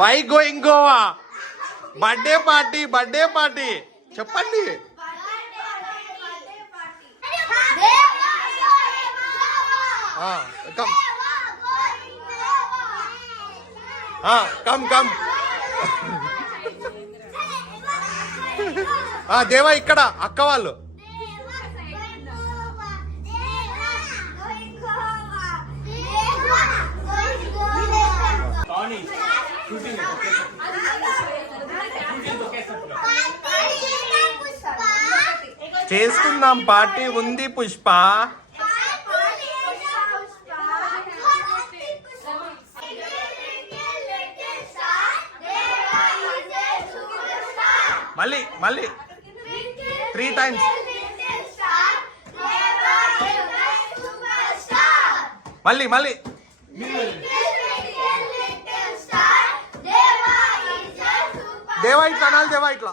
Why going Goa? Birthday party చెప్పండి. Come దేవా ఇక్కడ అక్క వాళ్ళు. చేసుకుందాం పార్టీ ఉంది పుష్ప. మళ్ళీ 3 times. మళ్ళీ దేవా ఇట్లా అనాలి. దేవా ఇట్లా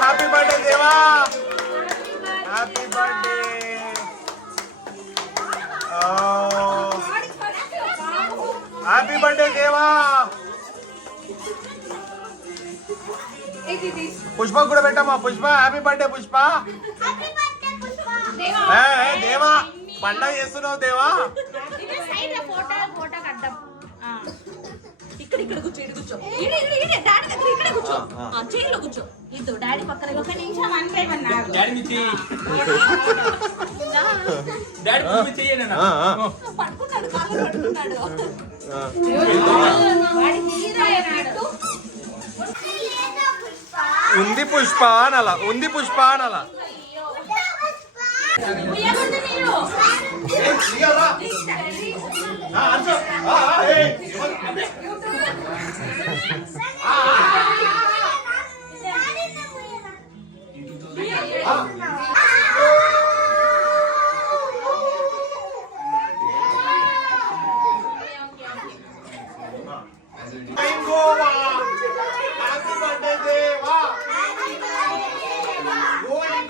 హ్యాపీ బర్త్డే దేవా, హ్యాపీ బర్త్డే. హ్యాపీ బర్త్డే దేవా. పుష్ప కూడా పెట్టమ్మా. Pushpa happy birthday Pushpa. దేవా పండగ చేస్తున్నావు దేవా. ఇక్కడ కూర్చో, చైర్లో కూర్చో. ఇద్దరు డాడీ పక్కన. ఒక నిమిషం పట్టుకున్నాడు, కాళ్ళు పట్టుకున్నాడు. ఉంది పుష్ప అనాల, ఉంది Pushpa అనాల. Happy birthday, Deva! Going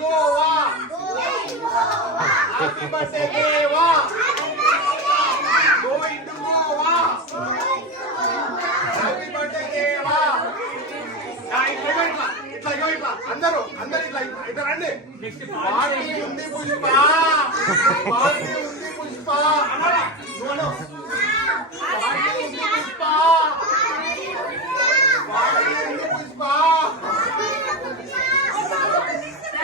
to Goa! Happy birthday, Deva! ఇట్లా అందరూ ఇట్లా రండి. పార్టీ ఉంది పుష్ప, పార్టీ ఉంది పుష్ప.